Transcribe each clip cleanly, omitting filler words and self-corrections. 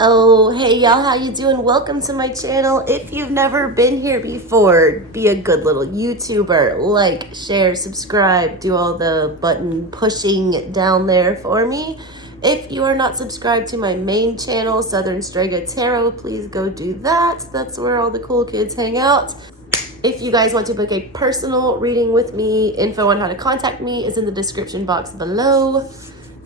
Oh, hey y'all, how you doing? Welcome to my channel. If you've never been here before, be a good little YouTuber. Like, share, subscribe, do all the button pushing down there for me. If you are not subscribed to my main channel, ASouthernStrega Tarot, please go do that. That's where all the cool kids hang out. If you guys want to book a personal reading with me, info on how to contact me is in the description box below.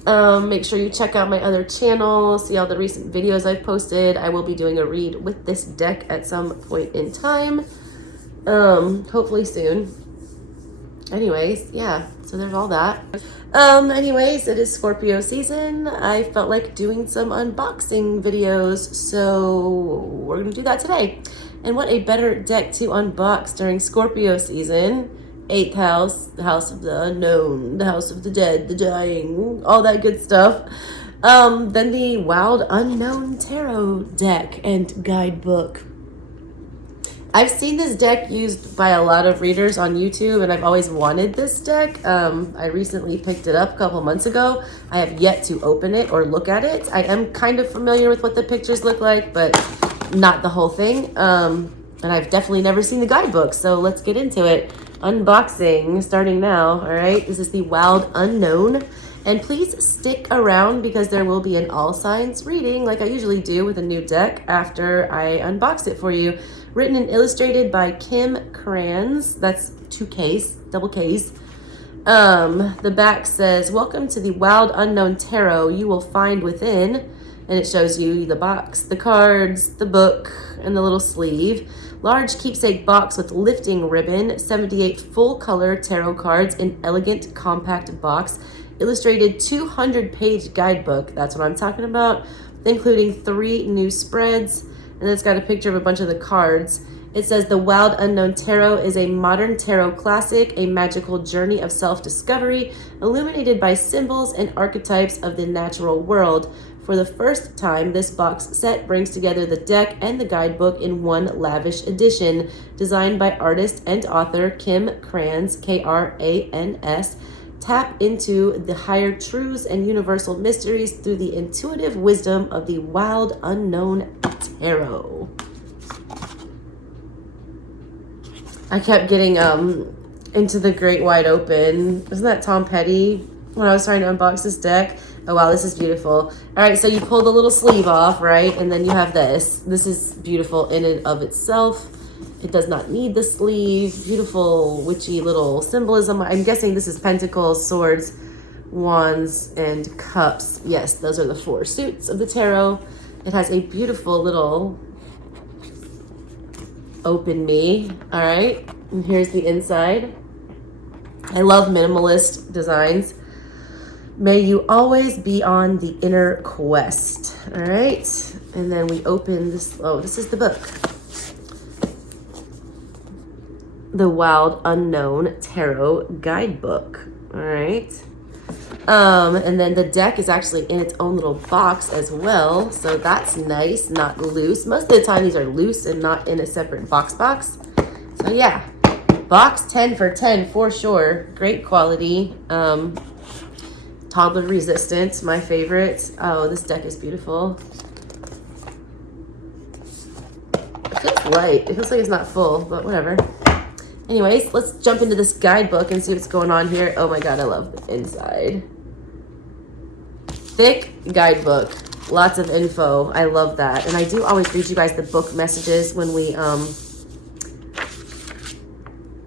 Make sure you check out my other channel, see all the recent videos I've posted. I will be doing a read with this deck at some point in time. Hopefully soon. Anyways, yeah, so there's all that. Anyways, it is Scorpio season. I felt like doing some unboxing videos, so we're gonna do that today. And what a better deck to unbox during Scorpio season. 8th house, the house of the unknown, the house of the dead, the dying, all that good stuff. Then the Wild Unknown Tarot deck and guidebook. I've seen this deck used by a lot of readers on YouTube, and I've always wanted this deck. I recently picked it up a couple months ago. I have yet to open it or look at it. I am kind of familiar with what the pictures look like, but not the whole thing. And I've definitely never seen the guidebook, so let's get into it. Unboxing starting now. All right, this is the Wild Unknown, and please stick around because there will be an all signs reading like I usually do with a new deck after I unbox it for you. Written and illustrated by Kim Kranz. That's 2 Ks, double Ks. The back says, welcome to the Wild Unknown Tarot. You will find within, and it shows you the box, the cards, the book, and the little sleeve. Large keepsake box with lifting ribbon, 78 full-color tarot cards in elegant, compact box, illustrated 200-page guidebook, that's what I'm talking about, including 3 new spreads, and it's got a picture of a bunch of the cards. It says, the Wild Unknown Tarot is a modern tarot classic, a magical journey of self-discovery, illuminated by symbols and archetypes of the natural world. For the first time, this box set brings together the deck and the guidebook in one lavish edition, designed by artist and author Kim Kranz, Krans. Tap into the higher truths and universal mysteries through the intuitive wisdom of the Wild Unknown Tarot. I kept getting into the Great Wide Open. Isn't that Tom Petty when I was trying to unbox this deck? Oh, wow, this is beautiful. All right, so you pull the little sleeve off, right? And then you have this. This is beautiful in and of itself. It does not need the sleeve. Beautiful, witchy little symbolism. I'm guessing this is pentacles, swords, wands, and cups. Yes, those are the 4 suits of the tarot. It has a beautiful little open me. All right, and here's the inside. I love minimalist designs. May you always be on the inner quest. All right. And then we open this. Oh, this is the book. The Wild Unknown Tarot Guidebook. All right. And then the deck is actually in its own little box as well. So that's nice, not loose. Most of the time these are loose and not in a separate box. So yeah, box 10 for 10 for sure. Great quality. Toddler resistant, my favorite. Oh, this deck is beautiful. It feels light. It feels like it's not full, but whatever. Anyways, let's jump into this guidebook and see what's going on here. Oh my god, I love the inside. Thick guidebook. Lots of info. I love that. And I do always read you guys the book messages when we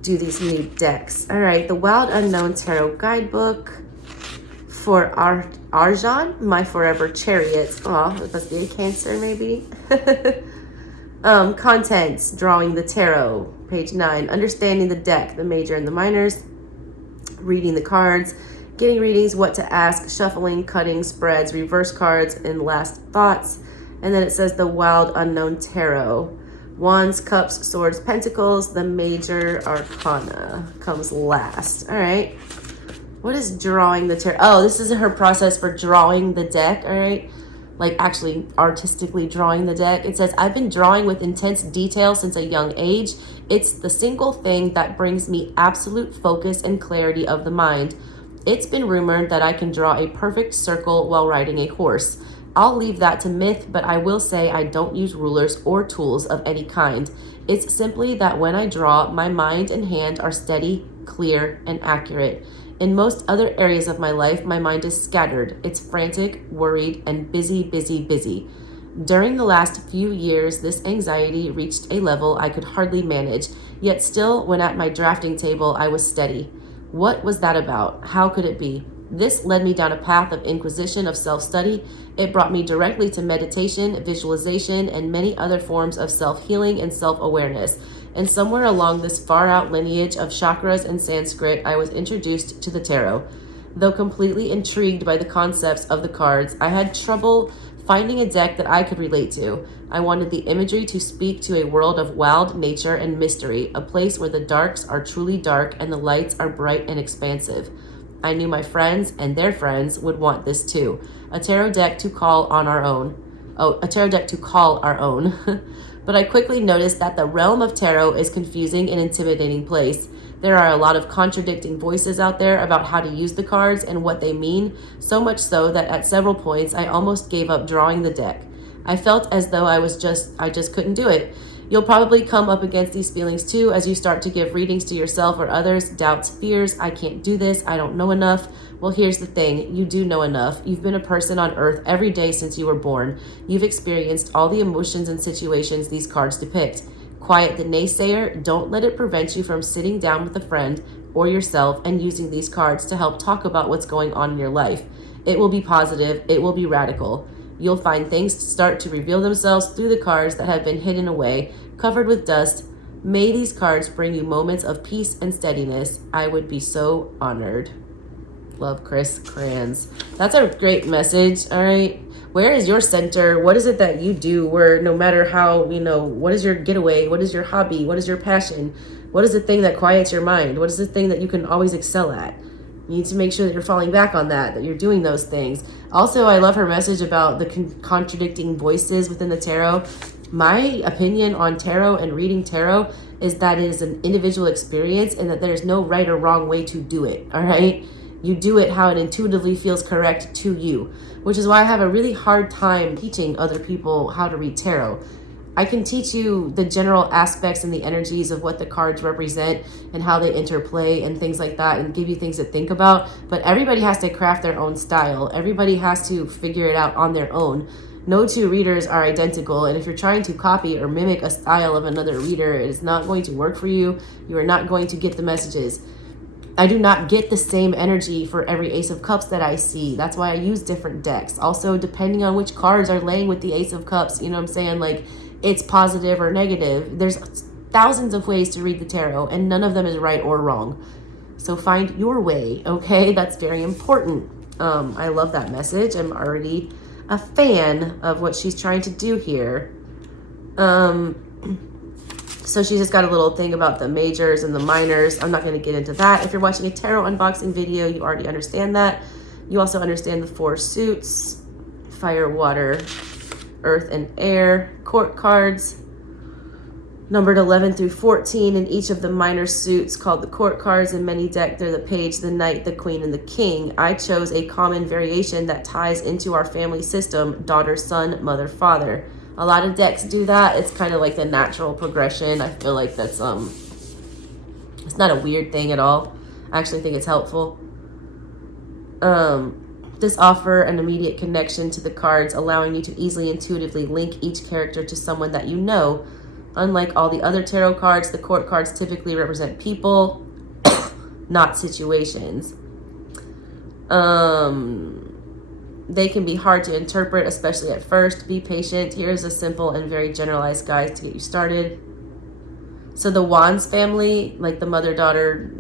do these new decks. All right, the Wild Unknown Tarot Guidebook. For Arjan, my forever chariot. Oh, that must be a Cancer, maybe. Contents, drawing the tarot. Page 9, understanding the deck, the major and the minors. Reading the cards. Getting readings, what to ask. Shuffling, cutting, spreads, reverse cards, and last thoughts. And then it says the Wild Unknown Tarot. Wands, cups, swords, pentacles. The major arcana comes last. All right. What is drawing the tarot? Oh, this is her process for drawing the deck, all right? Like actually artistically drawing the deck. It says, I've been drawing with intense detail since a young age. It's the single thing that brings me absolute focus and clarity of the mind. It's been rumored that I can draw a perfect circle while riding a horse. I'll leave that to myth, but I will say I don't use rulers or tools of any kind. It's simply that when I draw, my mind and hand are steady, clear, and accurate. In most other areas of my life, my mind is scattered. It's frantic, worried, and busy, busy, busy. During the last few years, this anxiety reached a level I could hardly manage, yet still, when at my drafting table, I was steady. What was that about? How could it be? This led me down a path of inquisition, of self-study. It brought me directly to meditation, visualization, and many other forms of self-healing and self-awareness. And somewhere along this far-out lineage of chakras and Sanskrit, I was introduced to the tarot. Though completely intrigued by the concepts of the cards, I had trouble finding a deck that I could relate to. I wanted the imagery to speak to a world of wild nature and mystery, a place where the darks are truly dark and the lights are bright and expansive. I knew my friends and their friends would want this too. A tarot deck to call on our own. A tarot deck to call our own. But I quickly noticed that the realm of tarot is confusing and intimidating place. There are a lot of contradicting voices out there about how to use the cards and what they mean, so much so that at several points I almost gave up drawing the deck. I felt as though I just couldn't do it. You'll probably come up against these feelings too as you start to give readings to yourself or others, doubts, fears, I can't do this, I don't know enough. Well, here's the thing, you do know enough. You've been a person on earth every day since you were born. You've experienced all the emotions and situations these cards depict. Quiet the naysayer, don't let it prevent you from sitting down with a friend or yourself and using these cards to help talk about what's going on in your life. It will be positive, it will be radical. You'll find things start to reveal themselves through the cards that have been hidden away, covered with dust. May these cards bring you moments of peace and steadiness. I would be so honored. Love, Chris Kranz. That's a great message, all right? Where is your center? What is it that you do where no matter how, what is your getaway? What is your hobby? What is your passion? What is the thing that quiets your mind? What is the thing that you can always excel at? You need to make sure that you're falling back on that you're doing those things. Also, I love her message about the contradicting voices within the tarot. My opinion on tarot and reading tarot is that it is an individual experience and that there's no right or wrong way to do it, all right? You do it how it intuitively feels correct to you, which is why I have a really hard time teaching other people how to read tarot. I can teach you the general aspects and the energies of what the cards represent and how they interplay and things like that and give you things to think about, but everybody has to craft their own style. Everybody has to figure it out on their own. No two readers are identical, and if you're trying to copy or mimic a style of another reader, it is not going to work for you. You are not going to get the messages. I do not get the same energy for every Ace of Cups that I see. That's why I use different decks. Also, depending on which cards are laying with the Ace of Cups, you know what I'm saying? Like, it's positive or negative. There's thousands of ways to read the tarot, and none of them is right or wrong. So find your way, okay? That's very important. I love that message. I'm already a fan of what she's trying to do here. So she just got a little thing about the majors and the minors. I'm not going to get into that. If you're watching a tarot unboxing video, you already understand that. You also understand the 4 suits: fire, water, earth, and air. Court cards, numbered 11 through 14, in each of the minor suits called the court cards. In many decks, they're the page, the knight, the queen, and the king. I chose a common variation that ties into our family system: daughter, son, mother, father. A lot of decks do that. It's kind of like the natural progression. I feel like that's it's not a weird thing at all. I actually think it's helpful. This offer an immediate connection to the cards, allowing you to easily intuitively link each character to someone that you know. Unlike all the other tarot cards, the court cards typically represent people, not situations. They can be hard to interpret, especially at first. Be patient. Here's a simple and very generalized guide to get you started. So the Wands family, like the mother, daughter,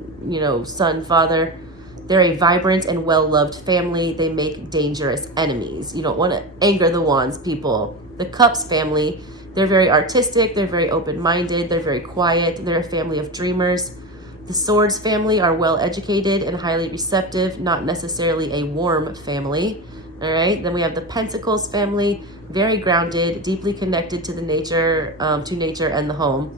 son, father, they're a vibrant and well-loved family. They make dangerous enemies. You don't want to anger the Wands people. The Cups family, they're very artistic. They're very open-minded. They're very quiet. They're a family of dreamers. The Swords family are well-educated and highly receptive, not necessarily a warm family. All right. Then we have the Pentacles family, very grounded, deeply connected to nature and the home.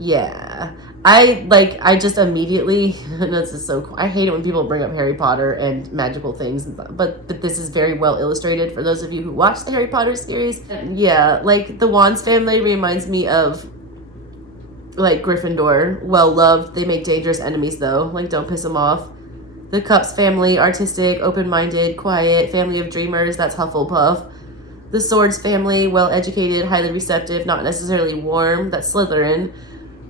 Yeah. I just immediately, this is so cool. I hate it when people bring up Harry Potter and magical things, but this is very well illustrated for those of you who watch the Harry Potter series. Yeah, like the Wands family reminds me of like Gryffindor, well loved. They make dangerous enemies though. Like, don't piss them off. The Cups family, artistic, open-minded, quiet, family of dreamers. That's Hufflepuff. The Swords family, well-educated, highly receptive, not necessarily warm. That's Slytherin.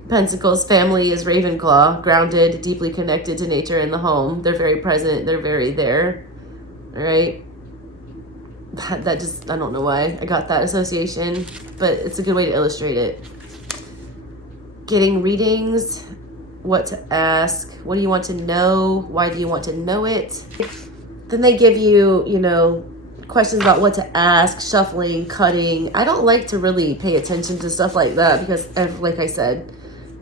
Pentacles family is Ravenclaw, grounded, deeply connected to nature and the home. They're very present. They're very there. All right. That just, I don't know why I got that association, but it's a good way to illustrate it. Getting readings, what to ask, what do you want to know, why do you want to know it? Then they give you, you know, questions about what to ask, shuffling, cutting. I don't like to really pay attention to stuff like that because, like I said,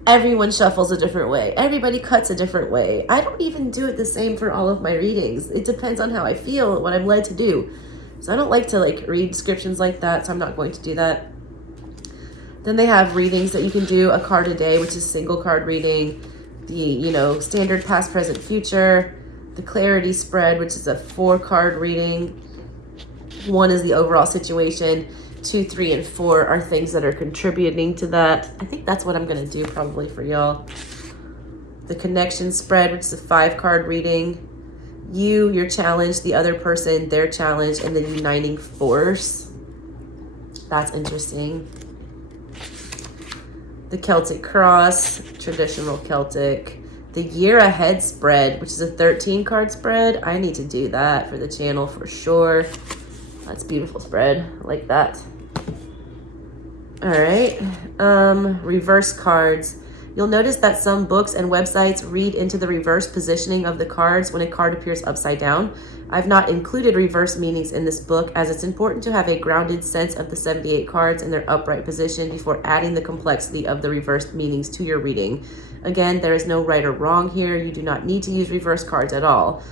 everyone shuffles a different way. Everybody cuts a different way. I don't even do it the same for all of my readings. It depends on how I feel, what I'm led to do. So I don't like to like read descriptions like that, so I'm not going to do that. Then they have readings that you can do, a card a day, which is single card reading, the, you know, standard past, present, future, the clarity spread, which is a 4-card reading. 1 is the overall situation. 2, 3, and 4 are things that are contributing to that. I think that's what I'm going to do probably for y'all. The connection spread, which is a 5-card reading. You, your challenge, the other person, their challenge, and the uniting force. That's interesting. The Celtic cross, traditional Celtic. The year ahead spread, which is a 13-card spread. I need to do that for the channel for sure. That's beautiful spread. I like that. All right. Reverse cards. You'll notice that some books and websites read into the reverse positioning of the cards when a card appears upside down. I've not included reverse meanings in this book as it's important to have a grounded sense of the 78 cards in their upright position before adding the complexity of the reversed meanings to your reading. Again, there is no right or wrong here. You do not need to use reverse cards at all.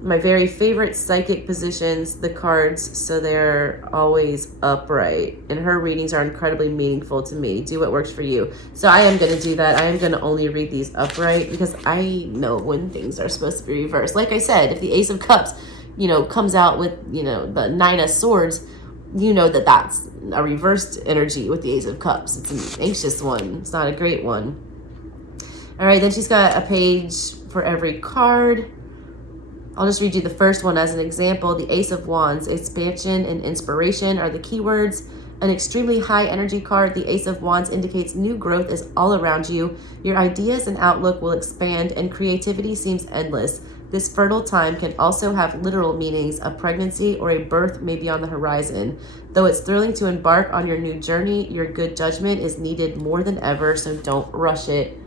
My very favorite psychic positions the cards so they're always upright, and her readings are incredibly meaningful to me. Do what works for you. So I am going to do that. I am going to only read these upright because I know when things are supposed to be reversed. Like I said, if the Ace of Cups, you know, comes out with, you know, the 9 of Swords, you know that that's a reversed energy with the Ace of Cups. It's an anxious one. It's not a great one. All right, then she's got a page for every card. I'll just read you the first one as an example. The Ace of Wands, expansion and inspiration are the keywords. An extremely high energy card, the Ace of Wands indicates new growth is all around you. Your ideas and outlook will expand and creativity seems endless. This fertile time can also have literal meanings. A pregnancy or a birth may be on the horizon. Though it's thrilling to embark on your new journey, your good judgment is needed more than ever, so don't rush it.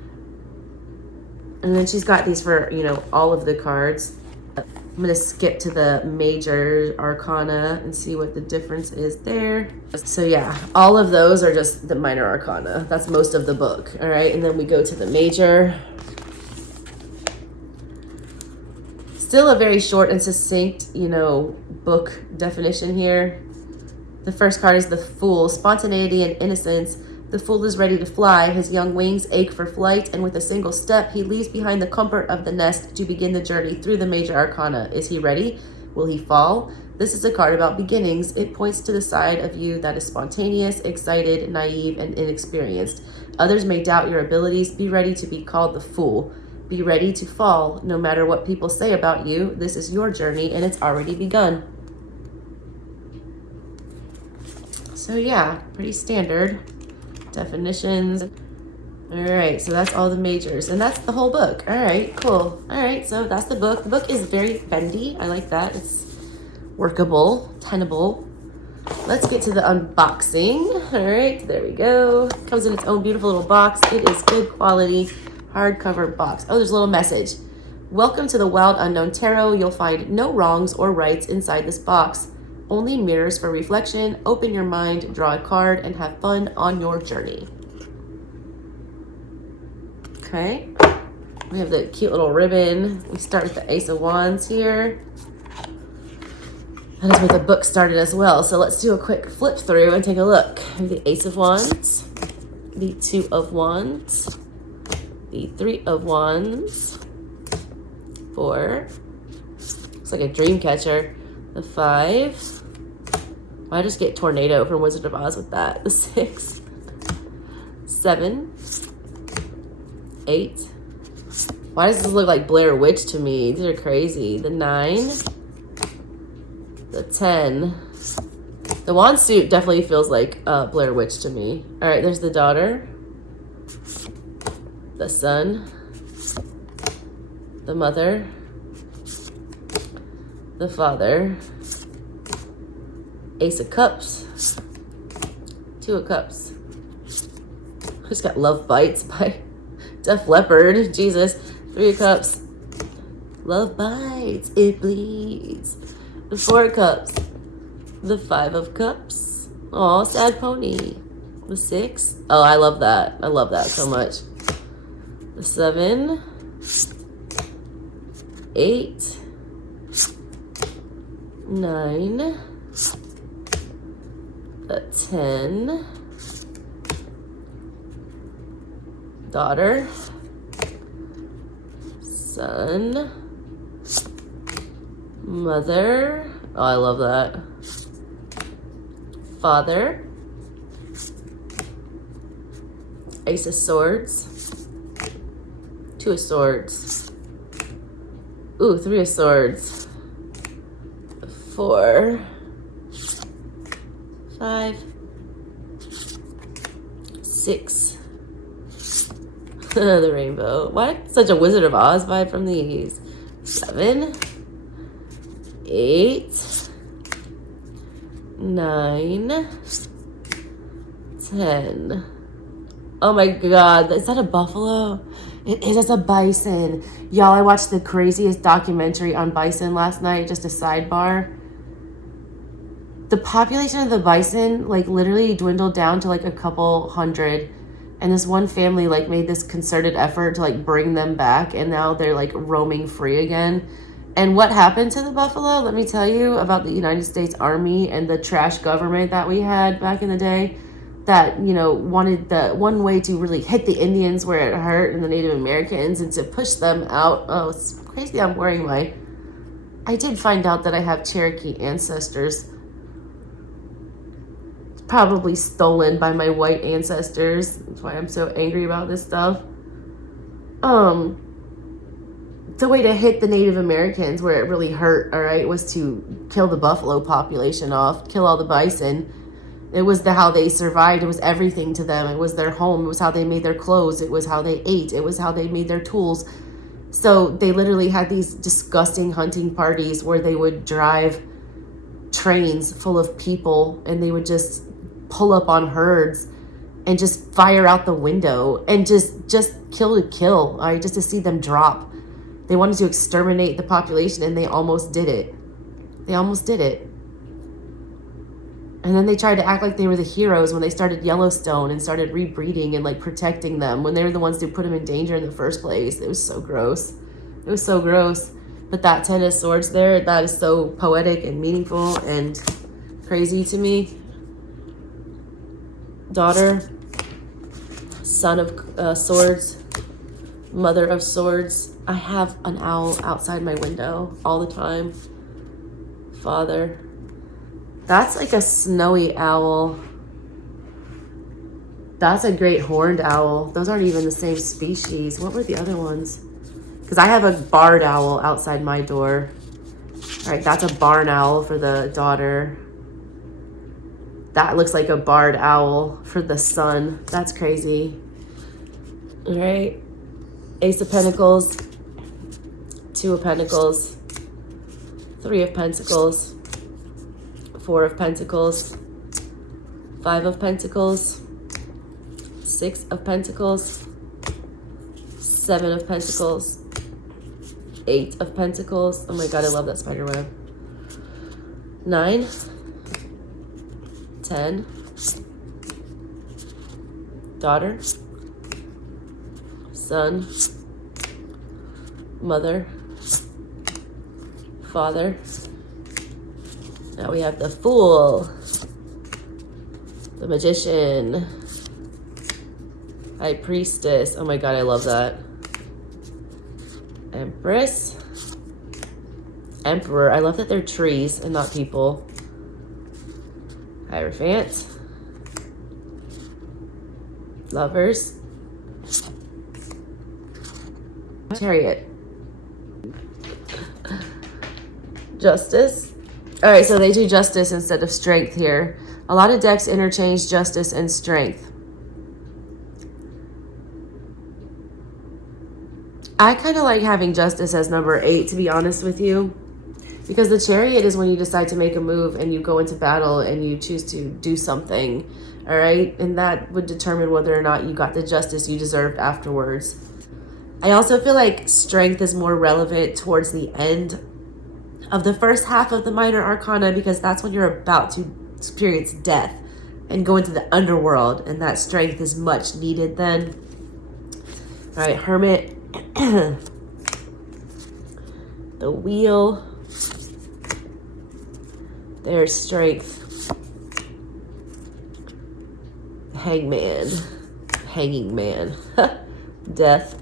And then she's got these for, you know, all of the cards. I'm going to skip to the major arcana and see what the difference is there. So yeah, all of those are just the minor arcana. That's most of the book. All right. And then we go to the major. Still a very short and succinct, you know, book definition here. The first card is the Fool, spontaneity and innocence. The Fool is ready to fly. His young wings ache for flight, and with a single step, he leaves behind the comfort of the nest to begin the journey through the major arcana. Is he ready? Will he fall? This is a card about beginnings. It points to the side of you that is spontaneous, excited, naive, and inexperienced. Others may doubt your abilities. Be ready to be called the Fool. Be ready to fall, no matter what people say about you. This is your journey, and it's already begun. So yeah, pretty standard definitions. All right, so that's all the majors, and that's the whole book. All right, cool. All right, so that's the book. The book is very bendy. I like that. It's workable, tenable. Let's get to the unboxing. All right, there we go. Comes in its own beautiful little box. It is good quality hardcover box. Oh, there's a little message. Welcome to the Wild Unknown Tarot. You'll find no wrongs or rights inside this box. Only mirrors for reflection. Open your mind, draw a card, and have fun on your journey. Okay. We have the cute little ribbon. We start with the Ace of Wands here. That is where the book started as well. So let's do a quick flip through and take a look. We have the Ace of Wands. the Two of Wands, the Three of Wands, 4, looks like a dream catcher, the 5, I just get tornado from Wizard of Oz with that, the 6, 7, 8, why does this look like Blair Witch to me? These are crazy, the 9, the 10, the wand suit definitely feels like Blair Witch to me. All right, there's the Daughter, the Sun, the Mother, the Father, Ace of Cups, 2 of Cups. I just got Love Bites by Def Leppard. Jesus. 3 of Cups. Love bites, it bleeds. The 4 of Cups. The 5 of Cups. Aw, sad pony. The 6. Oh, I love that. I love that so much. The 7. 8. 9. The 10. Daughter. Son. Mother. Oh, I love that. Father. Ace of Swords. 2 of Swords. Ooh, 3 of Swords. 4. 5. 6. The rainbow. Why such a Wizard of Oz vibe from these? 7. 8. 9. 10. Oh my god, is that a buffalo? It is. It's a bison. Y'all, I watched the craziest documentary on bison last night, just a sidebar. The population of the bison, like, literally dwindled down to, like, a couple hundred. And this one family, like, made this concerted effort to, like, bring them back. And now they're, like, roaming free again. And what happened to the buffalo? Let me tell you about the United States Army and the trash government that we had back in the day. That, you know, wanted the one way to really hit the Indians where it hurt and the Native Americans and to push them out. Oh, it's crazy. I'm wearing my... I did find out that I have Cherokee ancestors. It's probably stolen by my white ancestors. That's why I'm so angry about this stuff. The way to hit the Native Americans where it really hurt, all right, was to kill the buffalo population off, kill all the bison. It was how they survived. It was everything to them. It was their home. It was how they made their clothes. It was how they ate. It was how they made their tools. So they literally had these disgusting hunting parties where they would drive trains full of people and they would just pull up on herds and just fire out the window and just kill to kill, all right, just to see them drop. They wanted to exterminate the population and they almost did it. They almost did it. And then they tried to act like they were the heroes when they started Yellowstone and started rebreeding and, like, protecting them when they were the ones who put them in danger in the first place. It was so gross. It was so gross. But that 10 of Swords there, that is so poetic and meaningful and crazy to me. Daughter, Son of Swords, Mother of Swords. I have an owl outside my window all the time. Father. That's like a snowy owl. That's a great horned owl. Those aren't even the same species. What were the other ones? Because I have a barred owl outside my door. All right, that's a barn owl for the daughter. That looks like a barred owl for the son. That's crazy. All right. Ace of Pentacles. 2 of Pentacles. 3 of Pentacles. 4 of Pentacles, 5 of Pentacles, 6 of Pentacles, 7 of Pentacles, 8 of Pentacles. Oh my god, I love that spider web. 9, 10, Daughter, Son, Mother, Father. Now we have the Fool, the Magician, High Priestess. Oh my God, I love that. Empress. Emperor. I love that they're trees and not people. Hierophant. Lovers. Chariot. Justice. All right, so they do justice instead of strength here. A lot of decks interchange justice and strength. I kind of like having justice as number 8, to be honest with you, because the chariot is when you decide to make a move and you go into battle and you choose to do something, all right? And that would determine whether or not you got the justice you deserved afterwards. I also feel like strength is more relevant towards the end of the first half of the minor arcana, because that's when you're about to experience death and go into the underworld, and that strength is much needed then. All right, Hermit. The Wheel. There's strength. Hangman. Hanging man. Death.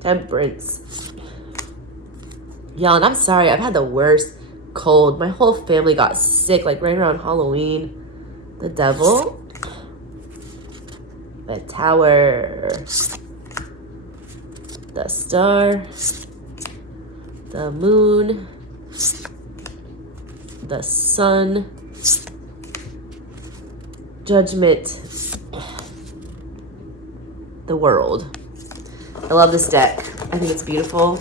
Temperance. Y'all, and I'm sorry, I've had the worst cold. My whole family got sick like right around Halloween. The Devil. The Tower. The Star. The Moon. The Sun. Judgment. The World. I love this deck. I think it's beautiful.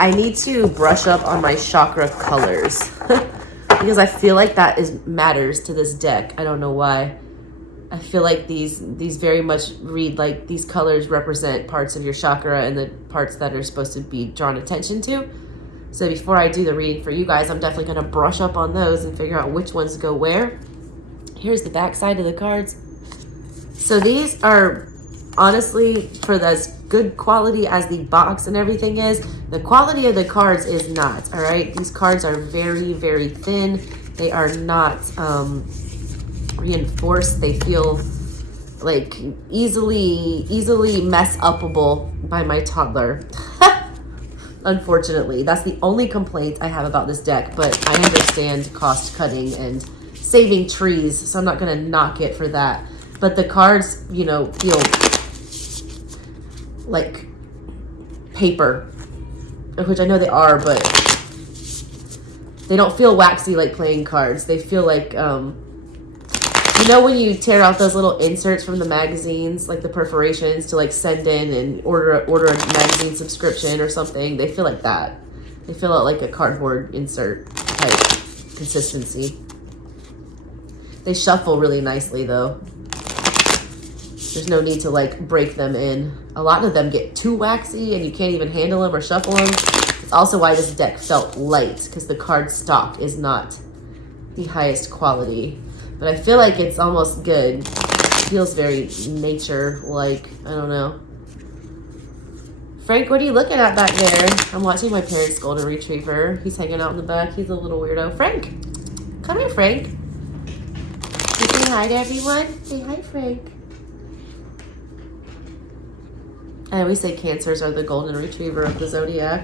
I need to brush up on my chakra colors because I feel like that matters to this deck. I don't know why. I feel like these very much read like these colors represent parts of your chakra and the parts that are supposed to be drawn attention to. So before I do the reading for you guys, I'm definitely going to brush up on those and figure out which ones go where. Here's the back side of the cards. So these are honestly for as good quality as the box and everything is. The quality of the cards is not, all right? These cards are very, very thin. They are not reinforced. They feel like easily mess upable by my toddler. Unfortunately, that's the only complaint I have about this deck, but I understand cost cutting and saving trees, so I'm not gonna knock it for that. But the cards, you know, feel like paper, which I know they are, but they don't feel waxy like playing cards. They feel like, you know, when you tear out those little inserts from the magazines, like the perforations to like send in and order a magazine subscription or something. They feel like that. They feel like a cardboard insert type consistency. They shuffle really nicely though. There's no need to like break them in. A lot of them get too waxy and you can't even handle them or shuffle them. It's also why this deck felt light, because the card stock is not the highest quality. But I feel like it's almost good. It feels very nature-like. I don't know. Frank, what are you looking at back there? I'm watching my parents' golden retriever. He's hanging out in the back. He's a little weirdo. Frank, come here, Frank. You say hi to everyone. Say hi, Frank. I always say Cancers are the golden retriever of the zodiac.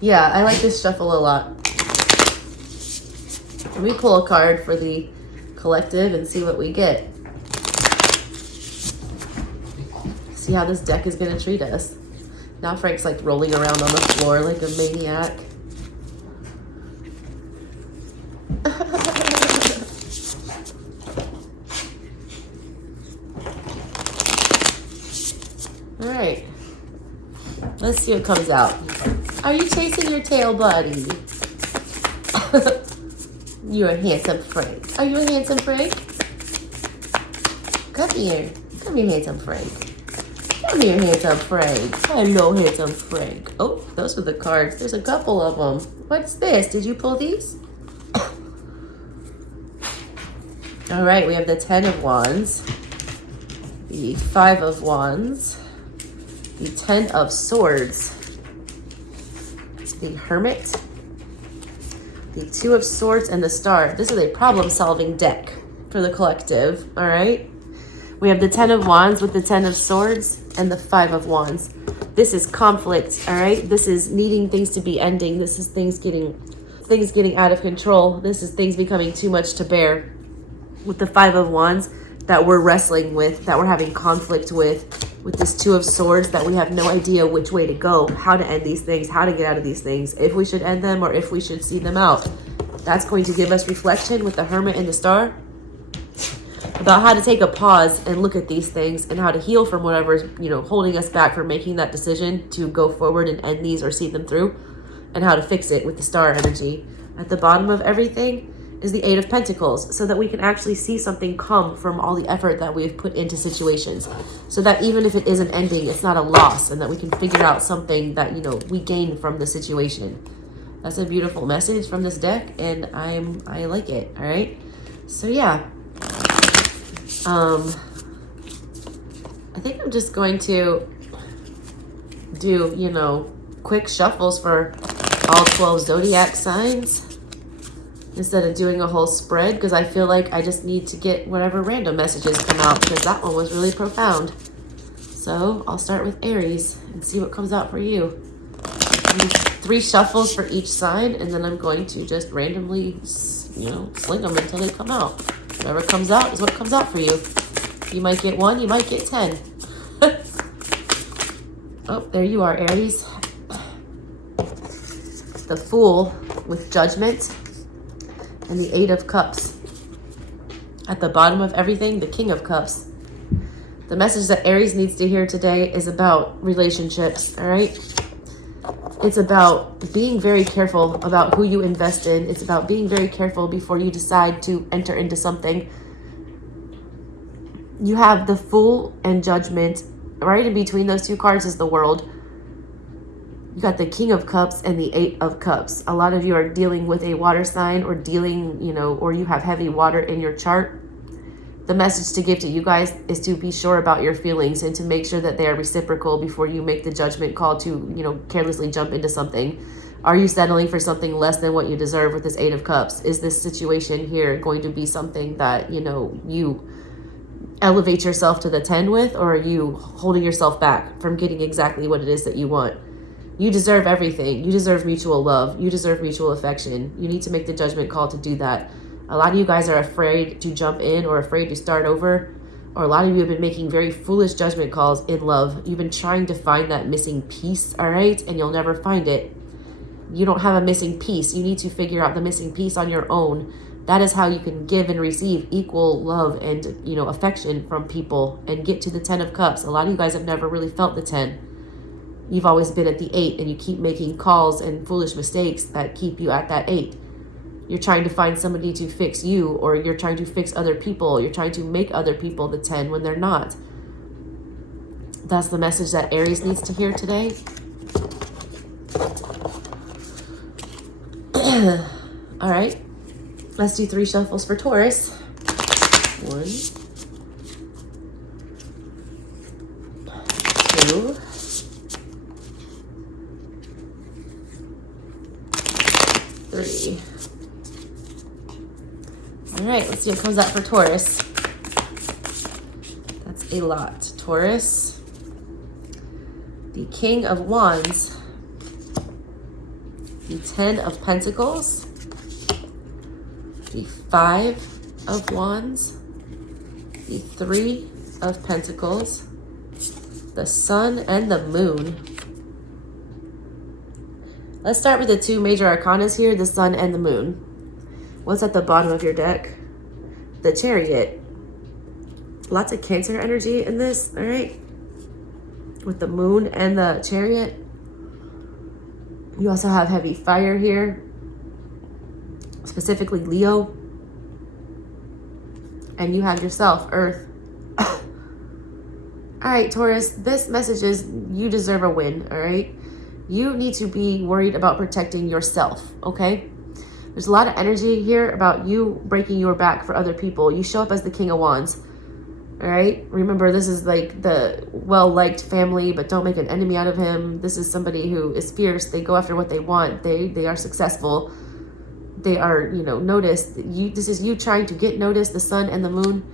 Yeah, I like this shuffle a lot. Let me pull a card for the collective and see what we get. See how this deck is going to treat us. Now Frank's like rolling around on the floor like a maniac. All right. Let's see what comes out. Are you chasing your tail, buddy? You're a handsome Frank. Are you a handsome Frank? Come here. Come here, handsome Frank. Come here, handsome Frank. Hello, handsome Frank. Oh, those are the cards. There's a couple of them. What's this? Did you pull these? All right, we have the 10 of Wands, the 5 of Wands, the 10 of Swords, the Hermit, the Two of Swords and the Star. This is a problem-solving deck for the collective, all right? We have the Ten of Wands with the Ten of Swords and the Five of Wands. This is conflict, all right? This is needing things to be ending. This is things getting out of control. This is things becoming too much to bear. With the Five of Wands that we're wrestling with, that we're having conflict with this Two of Swords, that we have no idea which way to go, how to end these things, how to get out of these things, if we should end them or if we should see them out. That's going to give us reflection with the Hermit and the Star about how to take a pause and look at these things and how to heal from whatever's, holding us back from making that decision to go forward and end these or see them through, and how to fix it with the Star energy. At the bottom of everything is the Eight of Pentacles, so that we can actually see something come from all the effort that we've put into situations, so that even if it is an ending, it's not a loss, and that we can figure out something that, we gain from the situation. That's a beautiful message from this deck, and I like it. All right, so yeah, I think I'm just going to do, quick shuffles for all 12 zodiac signs instead of doing a whole spread, because I feel like I just need to get whatever random messages come out, because that one was really profound. So I'll start with Aries and see what comes out for you. 3 shuffles for each sign, and then I'm going to just randomly, sling them until they come out. Whatever comes out is what comes out for you. You might get 1, you might get 10. Oh, there you are, Aries. The Fool with Judgment and the Eight of Cups. At the bottom of everything, the King of Cups. The message that Aries needs to hear today is about relationships, all right? It's about being very careful about who you invest in. It's about being very careful before you decide to enter into something. You have the Fool and Judgment. Right in between those 2 cards is the World. You got the King of Cups and the Eight of Cups. A lot of you are dealing with a water sign, or or you have heavy water in your chart. The message to give to you guys is to be sure about your feelings and to make sure that they are reciprocal before you make the judgment call to, carelessly jump into something. Are you settling for something less than what you deserve with this Eight of Cups? Is this situation here going to be something that, you elevate yourself to the 10 with, or are you holding yourself back from getting exactly what it is that you want? You deserve everything. You deserve mutual love. You deserve mutual affection. You need to make the judgment call to do that. A lot of you guys are afraid to jump in or afraid to start over, or a lot of you have been making very foolish judgment calls in love. You've been trying to find that missing piece, all right? And you'll never find it. You don't have a missing piece. You need to figure out the missing piece on your own. That is how you can give and receive equal love and, affection from people and get to the 10 of Cups. A lot of you guys have never really felt the 10. You've always been at the 8, and you keep making calls and foolish mistakes that keep you at that 8. You're trying to find somebody to fix you, or you're trying to fix other people. You're trying to make other people the 10 when they're not. That's the message that Aries needs to hear today. All right. Let's do 3 shuffles for Taurus. 1, 2, 3. All right, let's see what comes out for Taurus. That's a lot. Taurus, the King of Wands, the 10 of Pentacles, the 5 of Wands, the 3 of Pentacles, the Sun, and the Moon. Let's start with the 2 major arcanas here, the Sun and the Moon. What's at the bottom of your deck? The Chariot. Lots of Cancer energy in this, all right? With the Moon and the Chariot. You also have heavy fire here, specifically Leo. And you have yourself, Earth. All right, Taurus, this message is you deserve a win, all right? You need to be worried about protecting yourself, okay? There's a lot of energy here about you breaking your back for other people. You show up as the King of Wands, all right? Remember, this is like the well-liked family, but don't make an enemy out of him. This is somebody who is fierce. They go after what they want. They are successful. They are, you know, noticed. This is you trying to get noticed, the sun and the moon.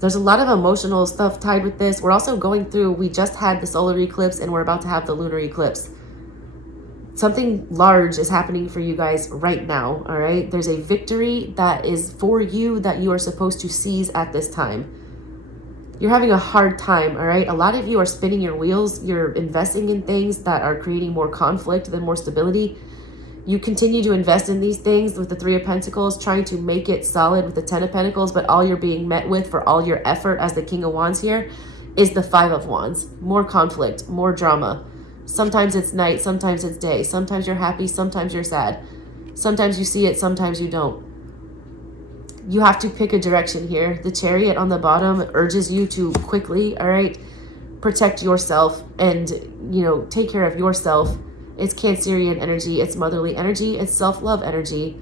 There's a lot of emotional stuff tied with this. We're also going through, we just had the solar eclipse and we're about to have the lunar eclipse. Something large is happening for you guys right now, all right? There's a victory that is for you that you are supposed to seize at this time. You're having a hard time, all right? A lot of you are spinning your wheels. You're investing in things that are creating more conflict than more stability. You continue to invest in these things with the Three of Pentacles, trying to make it solid with the Ten of Pentacles, but all you're being met with for all your effort as the King of Wands here is the Five of Wands. More conflict, more drama. Sometimes it's night, sometimes it's day. Sometimes you're happy, sometimes you're sad. Sometimes you see it, sometimes you don't. You have to pick a direction here. The Chariot on the bottom urges you to quickly, all right, protect yourself and, you know, take care of yourself. It's Cancerian energy, it's motherly energy, it's self-love energy,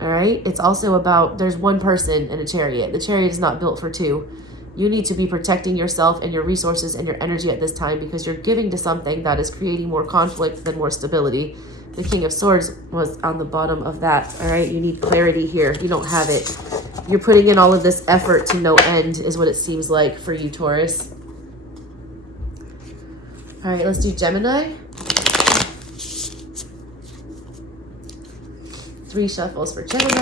all right? It's also about, there's one person in a chariot. The chariot is not built for two. You need to be protecting yourself and your resources and your energy at this time because you're giving to something that is creating more conflict than more stability. The King of Swords was on the bottom of that, all right? You need clarity here. You don't have it. You're putting in all of this effort to no end is what it seems like for you, Taurus. All right, let's do Gemini. 3 shuffles for Gemini.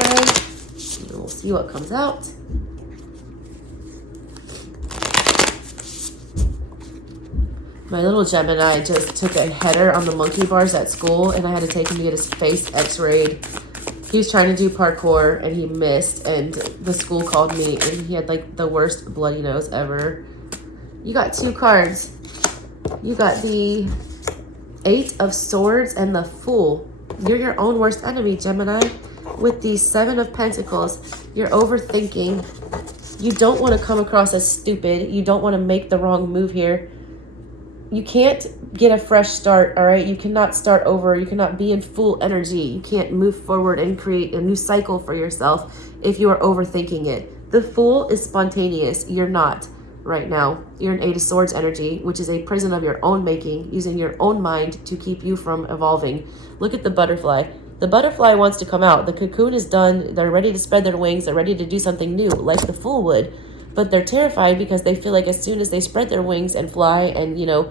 And we'll see what comes out. My little Gemini just took a header on the monkey bars at school, and I had to take him to get his face x-rayed. He was trying to do parkour, and he missed, and the school called me, and he had, like, the worst bloody nose ever. You got 2 cards. You got the 8 of Swords and the Fool. You're your own worst enemy, Gemini. With the 7 of Pentacles, you're overthinking. You don't want to come across as stupid. You don't want to make the wrong move here. You can't get a fresh start, all right? You cannot start over. You cannot be in full energy. You can't move forward and create a new cycle for yourself if you are overthinking it. The Fool is spontaneous. You're not right now. You're an 8 of Swords energy, which is a prison of your own making, using your own mind to keep you from evolving. Look at the butterfly. The butterfly wants to come out. The cocoon is done. They're ready to spread their wings. They're ready to do something new, like the Fool would. But they're terrified because they feel like as soon as they spread their wings and fly and, you know,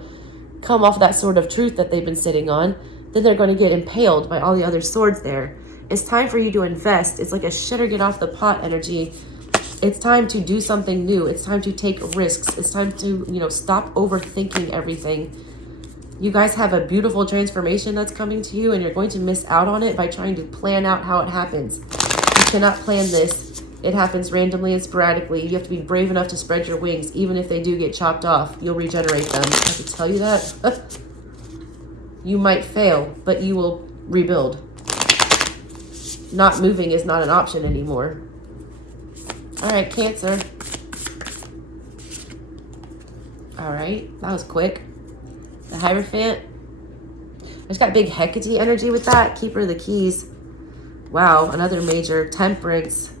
come off that sword of truth that they've been sitting on, then they're going to get impaled by all the other swords there. It's time for you to invest. It's like a shit or get off the pot energy. It's time to do something new. It's time to take risks. It's time to, you know, stop overthinking everything. You guys have a beautiful transformation that's coming to you, and you're going to miss out on it by trying to plan out how it happens. You cannot plan this. It happens randomly and sporadically. You have to be brave enough to spread your wings. Even if they do get chopped off, you'll regenerate them. I can tell you that. You might fail, but you will rebuild. Not moving is not an option anymore. All right, Cancer. All right, that was quick. The Hierophant. I just got big Hecate energy with that. Keeper of the Keys. Wow, another major. Temperance.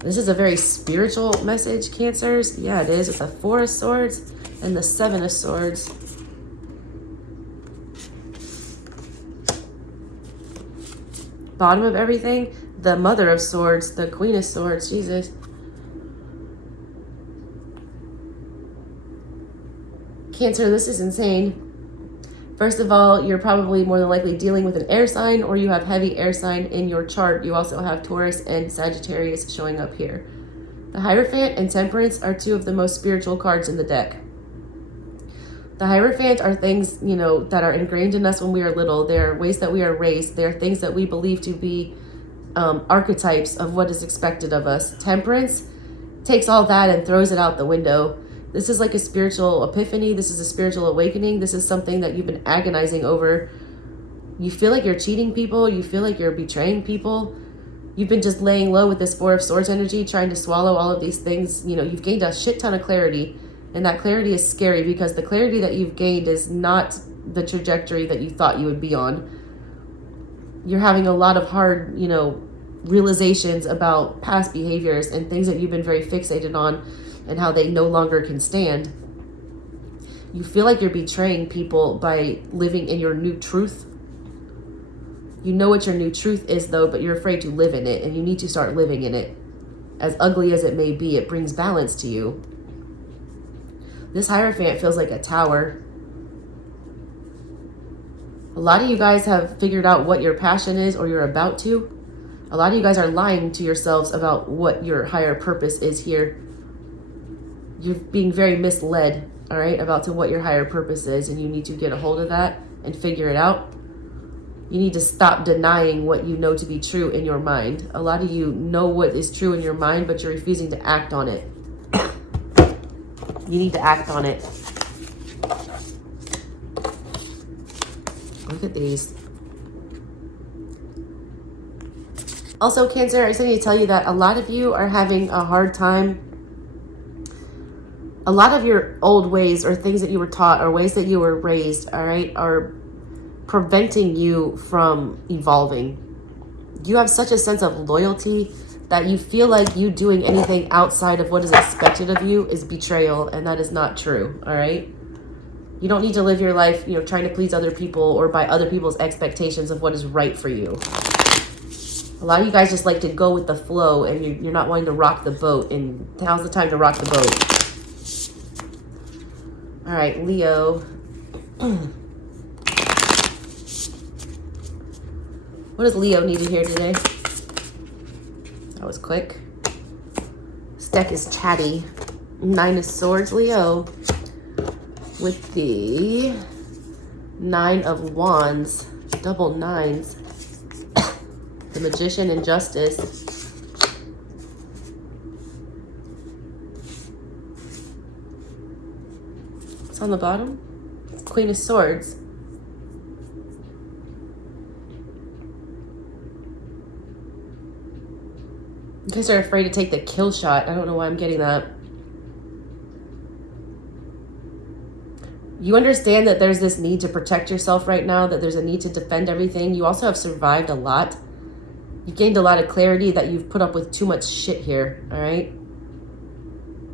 This is a very spiritual message, Cancers. Yeah, it is. With the 4 of Swords and the 7 of Swords. Bottom of everything, the Mother of Swords, the Queen of Swords. Jesus. Cancer, this is insane. First of all, you're probably more than likely dealing with an air sign, or you have heavy air sign in your chart. You also have Taurus and Sagittarius showing up here. The Hierophant and Temperance are 2 of the most spiritual cards in the deck. The Hierophant are things, you know, that are ingrained in us when we are little. They're ways that we are raised. They're things that we believe to be archetypes of what is expected of us. Temperance takes all that and throws it out the window. This is like a spiritual epiphany. This is a spiritual awakening. This is something that you've been agonizing over. You feel like you're cheating people. You feel like you're betraying people. You've been just laying low with this 4 of Swords energy, trying to swallow all of these things. You know, you've gained a shit ton of clarity, and that clarity is scary because the clarity that you've gained is not the trajectory that you thought you would be on. You're having a lot of hard, you know, realizations about past behaviors and things that you've been very fixated on, and how they no longer can stand. You feel like you're betraying people by living in your new truth. You know what your new truth is though, but you're afraid to live in it, and you need to start living in it. As ugly as it may be, it brings balance to you. This Hierophant feels like a tower. A lot of you guys have figured out what your passion is, or you're about to. A lot of you guys are lying to yourselves about what your higher purpose is here. You're being very misled, all right, about to what your higher purpose is, and you need to get a hold of that and figure it out. You need to stop denying what you know to be true in your mind. A lot of you know what is true in your mind, but you're refusing to act on it. You need to act on it. Look at these. Also, Cancer, I just need to tell you that a lot of you are having a hard time. A lot of your old ways, or things that you were taught, or ways that you were raised, all right, are preventing you from evolving. You have such a sense of loyalty that you feel like you doing anything outside of what is expected of you is betrayal, and that is not true, all right? You don't need to live your life, trying to please other people or by other people's expectations of what is right for you. A lot of you guys just like to go with the flow, and you're not wanting to rock the boat, and now's the time to rock the boat. All right, Leo. What does Leo need to hear today? That was quick. This deck is chatty. 9 of Swords, Leo. With the 9 of Wands. Double nines. The Magician and Justice. What's on the bottom? Queen of Swords. You guys are afraid to take the kill shot. I don't know why I'm getting that. You understand that there's this need to protect yourself right now, that there's a need to defend everything. You also have survived a lot. You've gained a lot of clarity that you've put up with too much shit here, all right?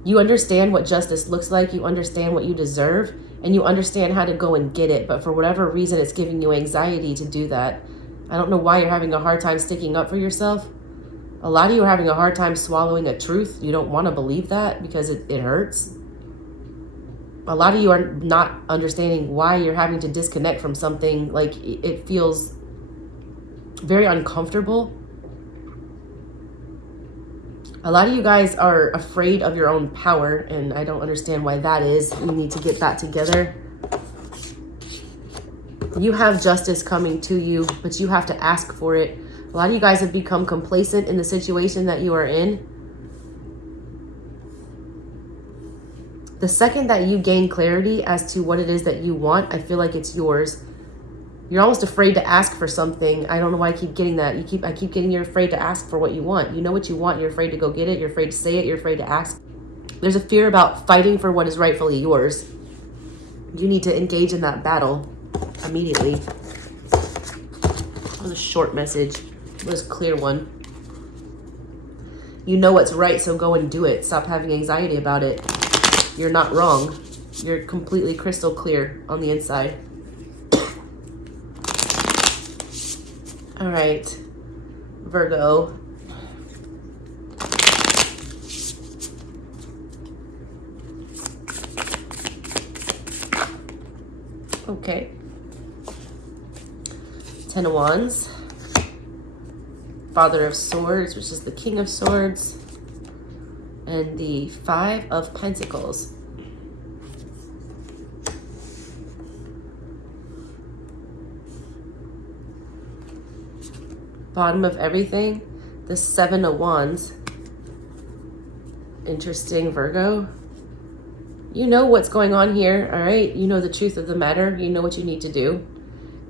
You understand what justice looks like. You understand what you deserve, and you understand how to go and get it. But for whatever reason, it's giving you anxiety to do that. I don't know why you're having a hard time sticking up for yourself. A lot of you are having a hard time swallowing a truth. You don't want to believe that because it hurts. A lot of you are not understanding why you're having to disconnect from something. Like, it feels very uncomfortable. A lot of you guys are afraid of your own power, and I don't understand why that is. You need to get that together. You have justice coming to you, but you have to ask for it. A lot of you guys have become complacent in the situation that you are in. The second that you gain clarity as to what it is that you want, I feel like it's yours. You're almost afraid to ask for something. I don't know why I keep getting that. I keep getting you're afraid to ask for what you want. You know what you want. You're afraid to go get it. You're afraid to say it. You're afraid to ask. There's a fear about fighting for what is rightfully yours. You need to engage in that battle immediately. That was a short message. It was a clear one. You know what's right, so go and do it. Stop having anxiety about it. You're not wrong. You're completely crystal clear on the inside. All right, Virgo. Okay. 10 of Wands. Father of Swords, which is the King of Swords. And the 5 of Pentacles. Bottom of everything, the 7 of Wands. Interesting, Virgo. You know what's going on here, all right? You know the truth of the matter. You know what you need to do.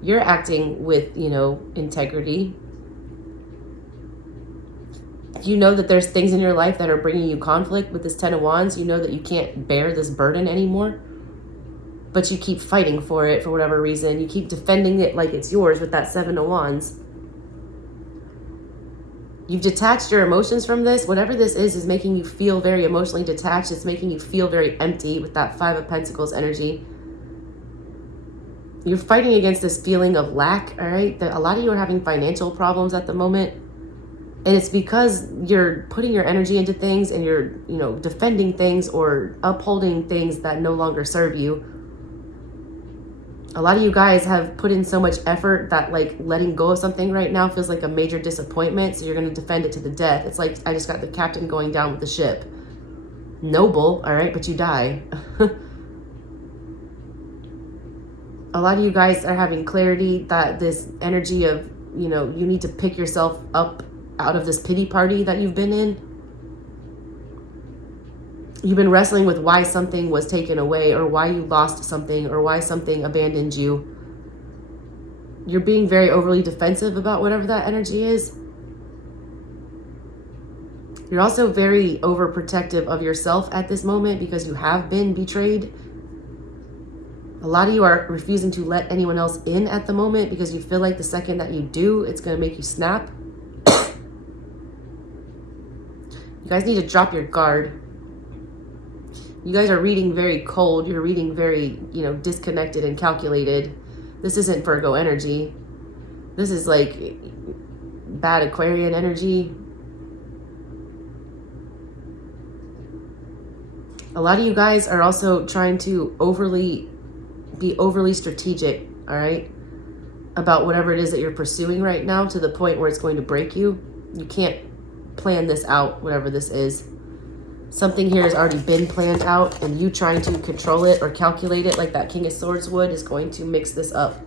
You're acting with, integrity. You know that there's things in your life that are bringing you conflict with this 10 of Wands. You know that you can't bear this burden anymore, but you keep fighting for it for whatever reason. You keep defending it like it's yours with that 7 of Wands. You've detached your emotions from this. Whatever this is making you feel very emotionally detached. It's making you feel very empty with that 5 of Pentacles energy. You're fighting against this feeling of lack, all right? A lot of you are having financial problems at the moment. And it's because you're putting your energy into things and you're, defending things or upholding things that no longer serve you. A lot of you guys have put in so much effort that like letting go of something right now feels like a major disappointment. So you're going to defend it to the death. It's like I just got the captain going down with the ship. Noble, all right, but you die. A lot of you guys are having clarity that this energy of, you need to pick yourself up out of this pity party that you've been in. You've been wrestling with why something was taken away or why you lost something or why something abandoned you. You're being very overly defensive about whatever that energy is. You're also very overprotective of yourself at this moment because you have been betrayed. A lot of you are refusing to let anyone else in at the moment because you feel like the second that you do, it's going to make you snap. You guys need to drop your guard. You guys are reading very cold. You're reading very, disconnected and calculated. This isn't Virgo energy. This is like bad Aquarian energy. A lot of you guys are also trying to be overly strategic, all right, about whatever it is that you're pursuing right now to the point where it's going to break you. You can't plan this out, whatever this is. Something here has already been planned out, and you trying to control it or calculate it like that King of Swords would is going to mix this up.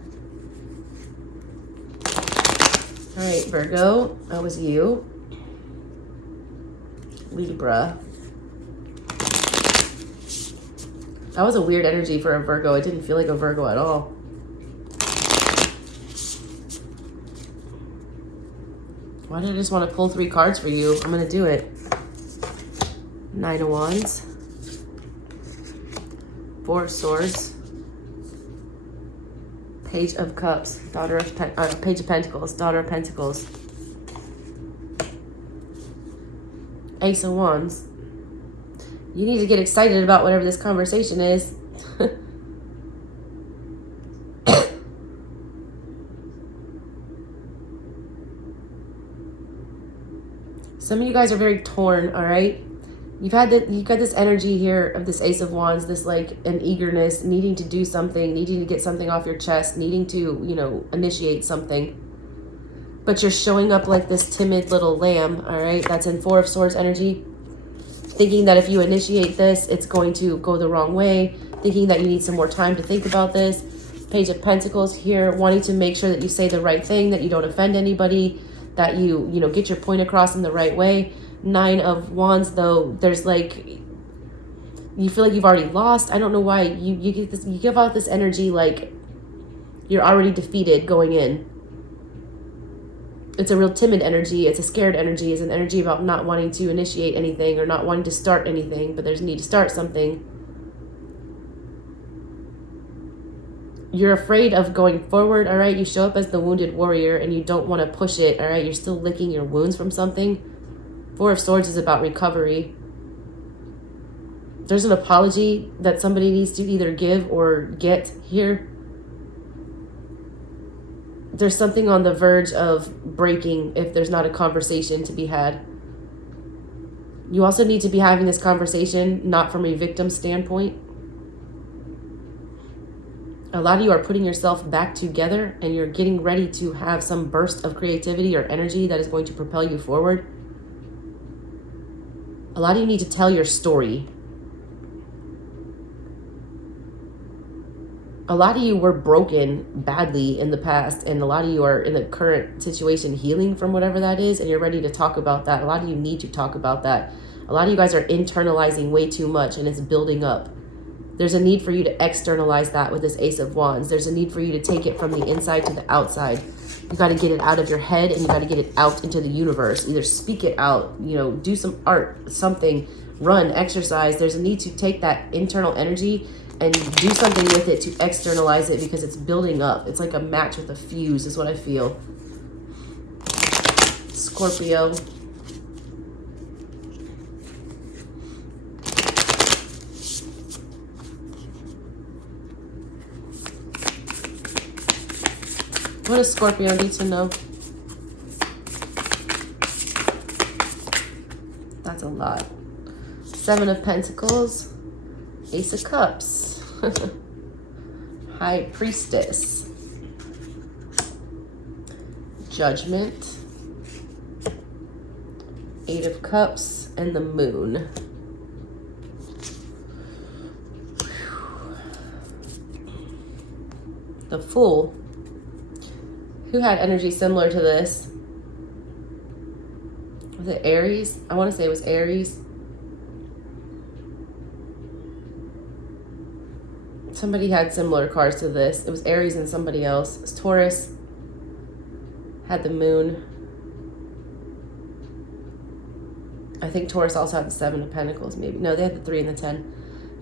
All right, Virgo, that was you. Libra. That was a weird energy for a Virgo. It didn't feel like a Virgo at all. Why did I just want to pull 3 cards for you? I'm going to do it. 9 of Wands. 4 of Swords. Page of Cups. Page of Pentacles. Daughter of Pentacles. Ace of Wands. You need to get excited about whatever this conversation is. Some of you guys are very torn, all right? You've got this energy here of this Ace of Wands, this like an eagerness, needing to do something, needing to get something off your chest, needing to, initiate something. But you're showing up like this timid little lamb, all right? That's in 4 of Swords energy. Thinking that if you initiate this, it's going to go the wrong way. Thinking that you need some more time to think about this. Page of Pentacles here, wanting to make sure that you say the right thing, that you don't offend anybody, that you get your point across in the right way. 9 of Wands, though, there's like, you feel like you've already lost. I don't know why. You get this, you give out this energy like you're already defeated going in. It's a real timid energy. It's a scared energy. It's an energy about not wanting to initiate anything or not wanting to start anything, but there's a need to start something. You're afraid of going forward, all right? You show up as the wounded warrior and you don't want to push it, all right? You're still licking your wounds from something. 4 of Swords is about recovery. There's an apology that somebody needs to either give or get here. There's something on the verge of breaking if there's not a conversation to be had. You also need to be having this conversation not from a victim standpoint. A lot of you are putting yourself back together and you're getting ready to have some burst of creativity or energy that is going to propel you forward. A lot of you need to tell your story. A lot of you were broken badly in the past, and a lot of you are in the current situation healing from whatever that is, and you're ready to talk about that. A lot of you need to talk about that. A lot of you guys are internalizing way too much, and it's building up. There's a need for you to externalize that with this Ace of Wands. There's a need for you to take it from the inside to the outside. You got to get it out of your head, and you got to get it out into the universe. Either speak it out, do some art, something, run, exercise. There's a need to take that internal energy and do something with it to externalize it because it's building up. It's like a match with a fuse is what I feel. Scorpio. What does Scorpio need to know? That's a lot. 7 of Pentacles, Ace of Cups, High Priestess, Judgment, 8 of Cups, and the Moon. The Fool. Who had energy similar to this? Was it Aries? I want to say it was Aries. Somebody had similar cards to this. It was Aries and somebody else. It was Taurus. Had the Moon. I think Taurus also had the 7 of Pentacles, maybe. No, they had the 3 and the 10.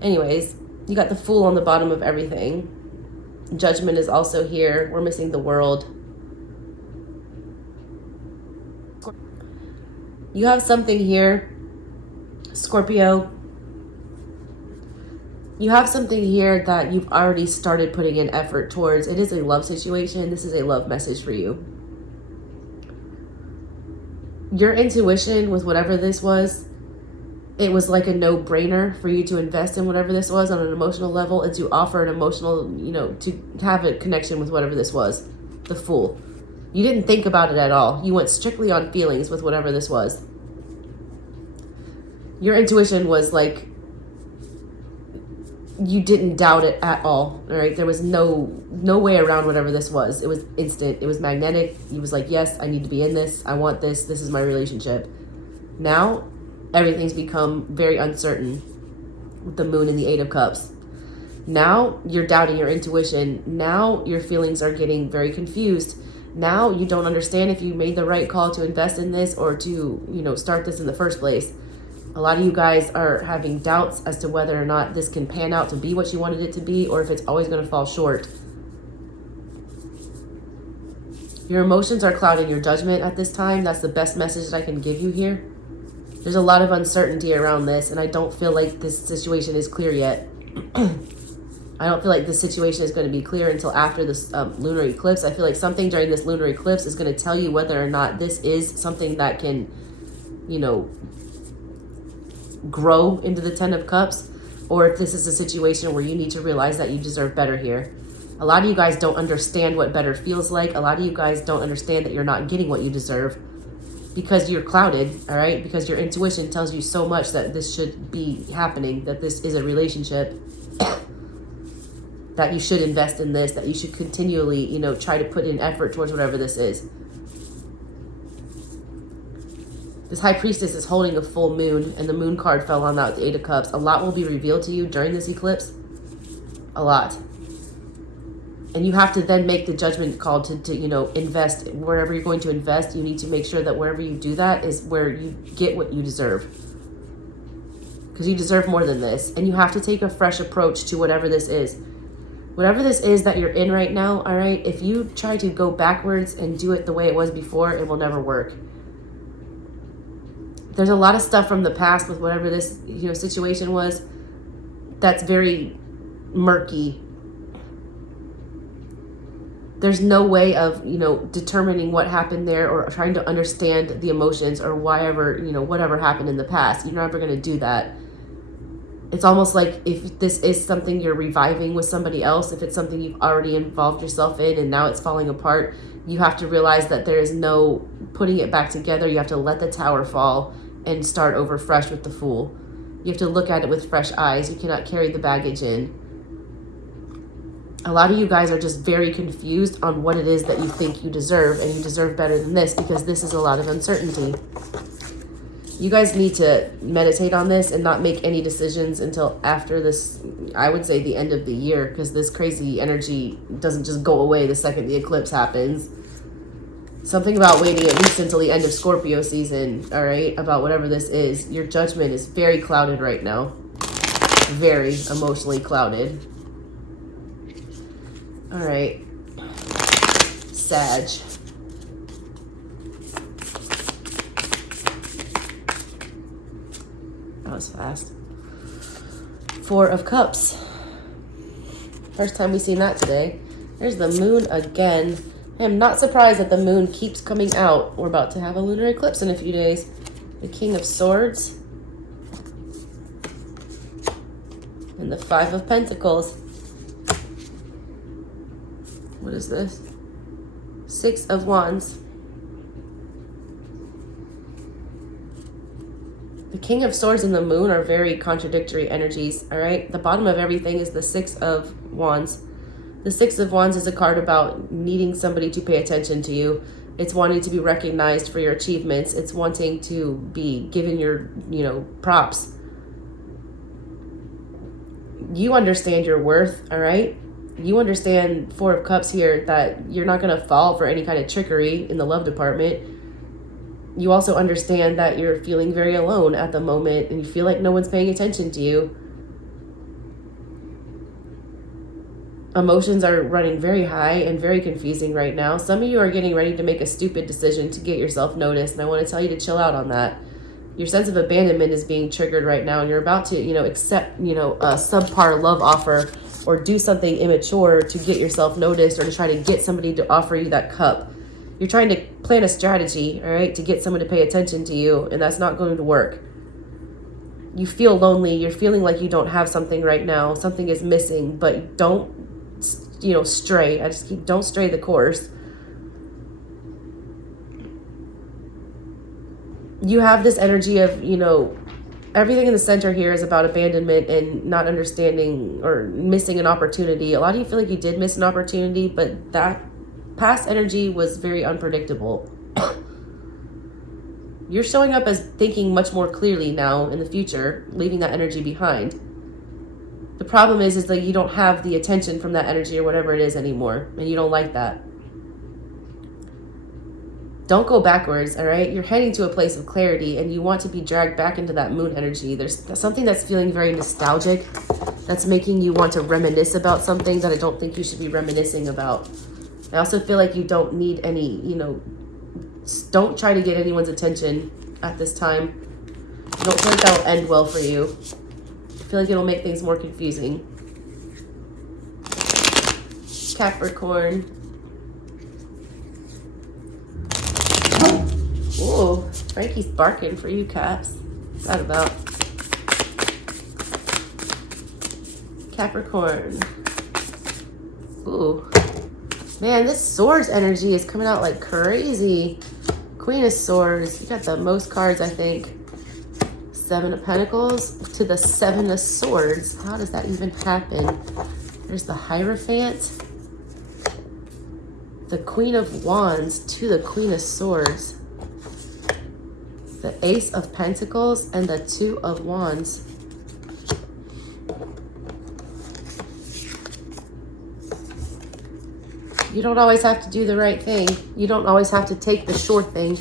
Anyways, you got the Fool on the bottom of everything. Judgment is also here. We're missing the World. You have something here, Scorpio. You have something here that you've already started putting in effort towards. It is a love situation. This is a love message for you. Your intuition with whatever this was, it was like a no-brainer for you to invest in whatever this was on an emotional level and to offer an emotional, to have a connection with whatever this was, the Fool. You didn't think about it at all. You went strictly on feelings with whatever this was. Your intuition was like, you didn't doubt it at all right? There was no way around whatever this was. It was instant. It was magnetic. He was like, yes, I need to be in this. I want this. This is my relationship. Now, everything's become very uncertain with the Moon and the 8 of Cups. Now, you're doubting your intuition. Now, your feelings are getting very confused. Now, you don't understand if you made the right call to invest in this or to, start this in the first place. A lot of you guys are having doubts as to whether or not this can pan out to be what you wanted it to be, or if it's always going to fall short. Your emotions are clouding your judgment at this time. That's the best message that I can give you here. There's a lot of uncertainty around this, and I don't feel like this situation is clear yet. I don't feel like this situation is going to be clear until after this lunar eclipse. I feel like something during this lunar eclipse is going to tell you whether or not this is something that can, grow into the 10 of Cups, or if this is a situation where you need to realize that you deserve better here. A lot of you guys don't understand what better feels like. A lot of you guys don't understand that you're not getting what you deserve because you're clouded, all right? Because your intuition tells you so much that this should be happening, that this is a relationship, that you should invest in this, that you should continually, try to put in effort towards whatever this is. This High Priestess is holding a full moon, and the Moon card fell on that with the 8 of Cups. A lot will be revealed to you during this eclipse. A lot. And you have to then make the judgment call to invest. Wherever you're going to invest, you need to make sure that wherever you do that is where you get what you deserve. Because you deserve more than this. And you have to take a fresh approach to whatever this is. Whatever this is that you're in right now, all right, if you try to go backwards and do it the way it was before, it will never work. There's a lot of stuff from the past with whatever this, situation was that's very murky. There's no way of, determining what happened there or trying to understand the emotions or whatever happened in the past. You're never going to do that. It's almost like if this is something you're reviving with somebody else, if it's something you've already involved yourself in and now it's falling apart, you have to realize that there is no putting it back together. You have to let the tower fall and start over fresh with the Fool. You have to look at it with fresh eyes. You cannot carry the baggage in. A lot of you guys are just very confused on what it is that you think you deserve, and you deserve better than this because this is a lot of uncertainty. You guys need to meditate on this and not make any decisions until after this, I would say the end of the year, because this crazy energy doesn't just go away the second the eclipse happens. Something about waiting at least until the end of Scorpio season, all right, about whatever this is. Your judgment is very clouded right now. Very emotionally clouded. All right. Sag. That was fast. 4 of Cups. First time we've seen that today. There's the Moon again. I'm not surprised that the moon keeps coming out. We're about to have a lunar eclipse in a few days. The King of Swords. And the Five of Pentacles. What is this? Six of Wands. The King of Swords and the Moon are very contradictory energies, all right? The bottom of everything is the Six of Wands. The Six of Wands is a card about needing somebody to pay attention to you. It's wanting to be recognized for your achievements. It's wanting to be given your, props. You understand your worth, all right? You understand, Four of Cups here, that you're not going to fall for any kind of trickery in the love department. You also understand that you're feeling very alone at the moment and you feel like no one's paying attention to you. Emotions are running very high and very confusing right now. Some of you are getting ready to make a stupid decision to get yourself noticed, and I want to tell you to chill out on that. Your sense of abandonment is being triggered right now, and you're about to, accept, a subpar love offer or do something immature to get yourself noticed or to try to get somebody to offer you that cup. You're trying to plan a strategy, all right, to get someone to pay attention to you, and that's not going to work. You feel lonely. You're feeling like you don't have something right now. Something is missing, but don't, stray. Don't stray the course. You have this energy of, everything in the center here is about abandonment and not understanding or missing an opportunity. A lot of you feel like you did miss an opportunity, but that past energy was very unpredictable. You're showing up as thinking much more clearly now in the future, leaving that energy behind. The problem is that you don't have the attention from that energy or whatever it is anymore, and you don't like that. Don't go backwards, all right? You're heading to a place of clarity, and you want to be dragged back into that moon energy. There's something that's feeling very nostalgic, that's making you want to reminisce about something that I don't think you should be reminiscing about. I also feel like you don't need any, don't try to get anyone's attention at this time. I don't feel like that'll end well for you. I feel like it'll make things more confusing. Capricorn. Ooh, Frankie's barking for you, Caps. What's that about? Capricorn. Ooh. Man, this Swords energy is coming out like crazy. Queen of Swords. You got the most cards, I think. Seven of Pentacles to the Seven of Swords. How does that even happen? There's the Hierophant. The Queen of Wands to the Queen of Swords. The Ace of Pentacles and the Two of Wands. You don't always have to do the right thing. You don't always have to take the short thing.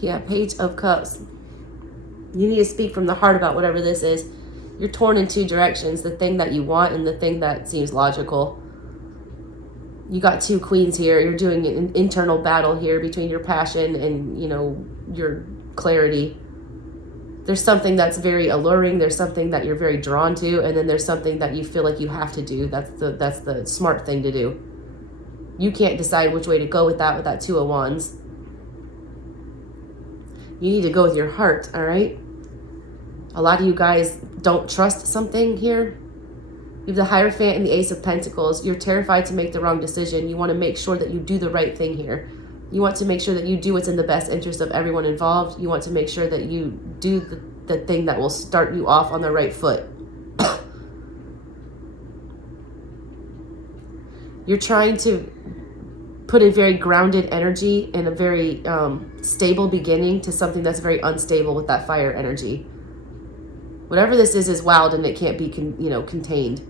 Yeah, Page of Cups. You need to speak from the heart about whatever this is. You're torn in two directions, the thing that you want and the thing that seems logical. You got two queens here. You're doing an internal battle here between your passion and, your clarity. There's something that's very alluring. There's something that you're very drawn to. And then there's something that you feel like you have to do. That's the smart thing to do. You can't decide which way to go with that Two of Wands. You need to go with your heart, all right? A lot of you guys don't trust something here. You have the Hierophant and the Ace of Pentacles. You're terrified to make the wrong decision. You want to make sure that you do the right thing here. You want to make sure that you do what's in the best interest of everyone involved. You want to make sure that you do the thing that will start you off on the right foot. You're trying to put a very grounded energy and a very stable beginning to something that's very unstable with that fire energy. Whatever this is wild and it can't be contained.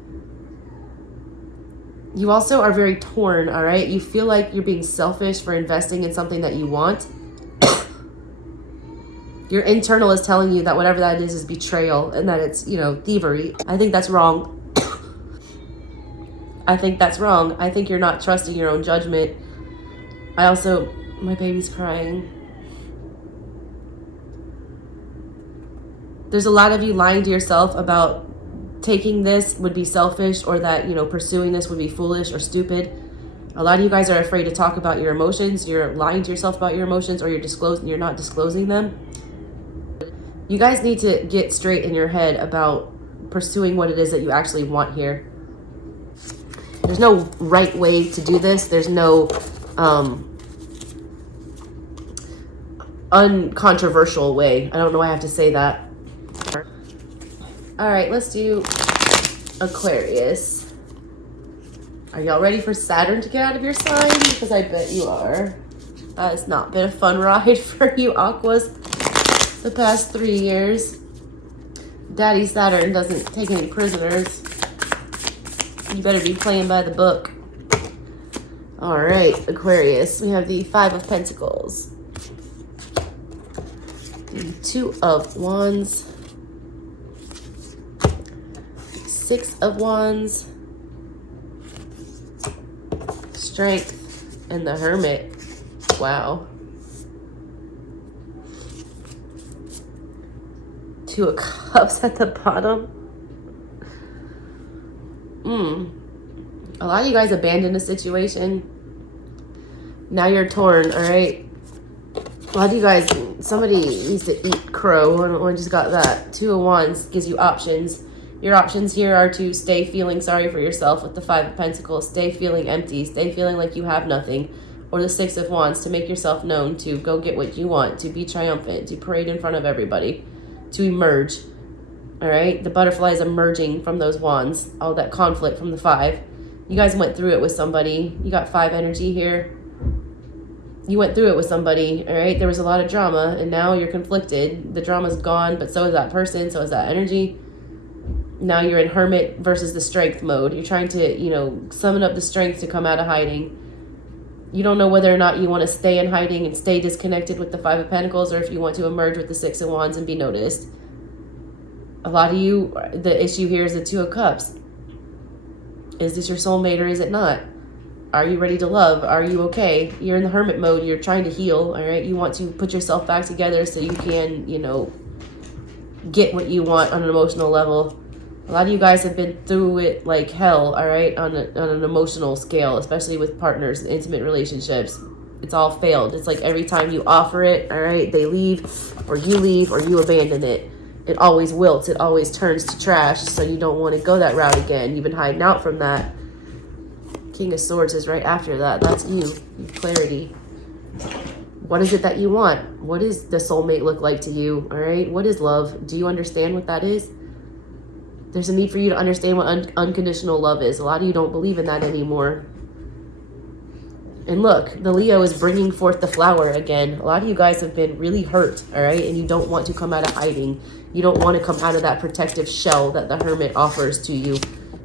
You also are very torn, all right? You feel like you're being selfish for investing in something that you want. Your internal is telling you that whatever that is betrayal and that it's, thievery. I think that's wrong. I think that's wrong. I think you're not trusting your own judgment. My baby's crying. There's a lot of you lying to yourself about taking this would be selfish, or that, you know, pursuing this would be foolish or stupid. A lot of you guys are afraid to talk about your emotions. You're lying to yourself about your emotions, or you're not disclosing them. You guys need to get straight in your head about pursuing what it is that you actually want here. There's no right way to do this. There's no uncontroversial way. I don't know why I have to say that. All right, let's do Aquarius. Are y'all ready for Saturn to get out of your sign? Because I bet you are. That has not been a fun ride for you Aquas the past 3 years. Daddy Saturn doesn't take any prisoners. You better be playing by the book. All right, Aquarius. We have the 5 of Pentacles, the 2 of Wands, 6 of Wands, Strength, and the Hermit. Wow. 2 of Cups at the bottom. A lot of you guys abandoned a situation. Now you're torn, all right? A lot of you guys, somebody needs to eat crow. I just got that. 2 of Wands gives you options. Your options here are to stay feeling sorry for yourself with the 5 of Pentacles, stay feeling empty, stay feeling like you have nothing, or the 6 of Wands, to make yourself known, to go get what you want, to be triumphant, to parade in front of everybody, to emerge. All right, the butterfly is emerging from those wands, all that conflict from the 5. You guys went through it with somebody. You got 5 energy here. You went through it with somebody, all right? There was a lot of drama, and now you're conflicted. The drama's gone, but so is that person, so is that energy. Now you're in Hermit versus the Strength mode. You're trying to, you know, summon up the strength to come out of hiding. You don't know whether or not you want to stay in hiding and stay disconnected with the 5 of Pentacles, or if you want to emerge with the 6 of Wands and be noticed. A lot of you, the issue here is the 2 of Cups. Is this your soulmate or is it not? Are you ready to love? Are you okay? You're in the Hermit mode. You're trying to heal, all right? You want to put yourself back together so you can, you know, get what you want on an emotional level. A lot of you guys have been through it like hell, all right, on an emotional scale, especially with partners, intimate relationships. It's all failed. It's like every time you offer it, all right, they leave, or you abandon it. It always wilts. It always turns to trash, so you don't want to go that route again. You've been hiding out from that. King of Swords is right after that. That's you. Clarity. What is it that you want? What does the soulmate look like to you, all right? What is love? Do you understand what that is? There's a need for you to understand what unconditional love is. A lot of you don't believe in that anymore. And look, the Leo is bringing forth the flower again. A lot of you guys have been really hurt, all right? And you don't want to come out of hiding. You don't want to come out of that protective shell that the Hermit offers to you.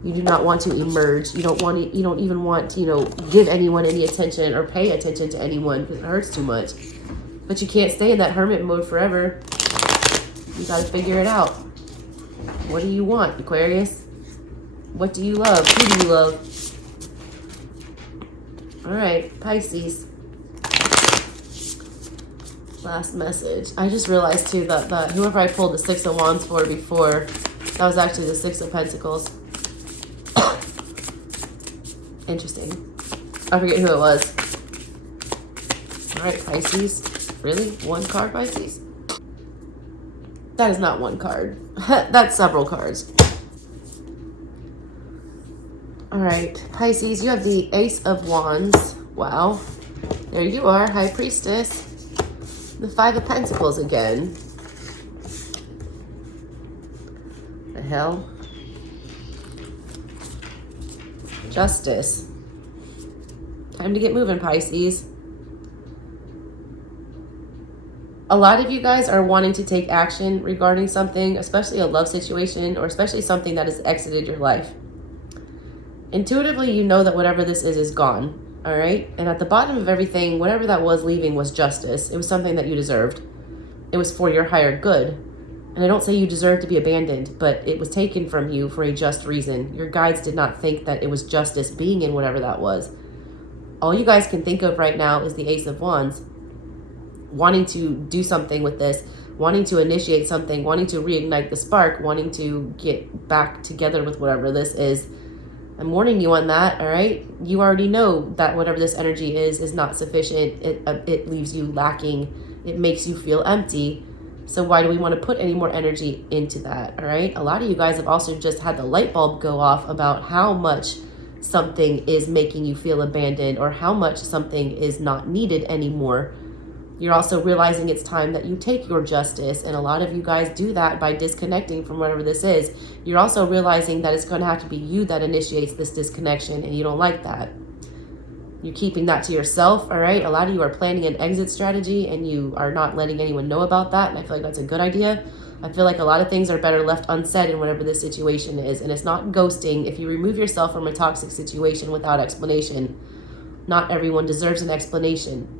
You do not want to emerge. You don't want to, you don't even want to, you know, give anyone any attention or pay attention to anyone because it hurts too much. But you can't stay in that Hermit mode forever. You got to figure it out. What do you want, Aquarius? What do you love? Who do you love? All right, Pisces. Last message. I just realized too that whoever I pulled the 6 of Wands for before, that was actually the 6 of Pentacles. Interesting. I forget who it was. All right, Pisces. Really? 1 card, Pisces? That is not 1 card. That's several cards. All right, Pisces, you have the Ace of Wands. Wow. There you are, High Priestess. The 5 of Pentacles again. The hell? Justice. Time to get moving, Pisces. A lot of you guys are wanting to take action regarding something, especially a love situation, or especially something that has exited your life. Intuitively, you know that whatever this is gone, all right? And at the bottom of everything, whatever that was leaving was justice. It was something that you deserved. It was for your higher good. And I don't say you deserve to be abandoned, but it was taken from you for a just reason. Your guides did not think that it was justice being in whatever that was. All you guys can think of right now is the Ace of Wands, wanting to do something with this, wanting to initiate something, wanting to reignite the spark, wanting to get back together with whatever this is. I'm warning you on that, all right? You already know that whatever this energy is not sufficient. It leaves you lacking. It makes you feel empty. So why do we want to put any more energy into that, all right? A lot of you guys have also just had the light bulb go off about how much something is making you feel abandoned or how much something is not needed anymore. You're also realizing it's time that you take your justice, and a lot of you guys do that by disconnecting from whatever this is. You're also realizing that it's going to have to be you that initiates this disconnection, and you don't like that. You're keeping that to yourself, all right? A lot of you are planning an exit strategy, and you are not letting anyone know about that, and I feel like that's a good idea. I feel like a lot of things are better left unsaid in whatever this situation is, and it's not ghosting. If you remove yourself from a toxic situation without explanation, not everyone deserves an explanation.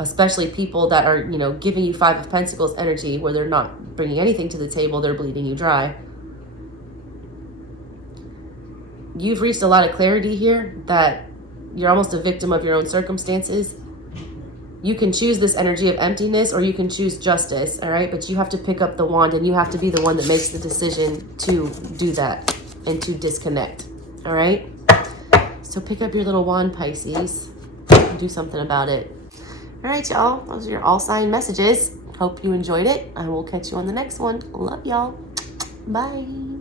Especially people that are, you know, giving you Five of Pentacles energy where they're not bringing anything to the table, they're bleeding you dry. You've reached a lot of clarity here that you're almost a victim of your own circumstances. You can choose this energy of emptiness or you can choose justice, all right? But you have to pick up the wand and you have to be the one that makes the decision to do that and to disconnect, all right? So pick up your little wand, Pisces, and do something about it. All right, y'all. Those are your all sign messages. Hope you enjoyed it. I will catch you on the next one. Love y'all. Bye.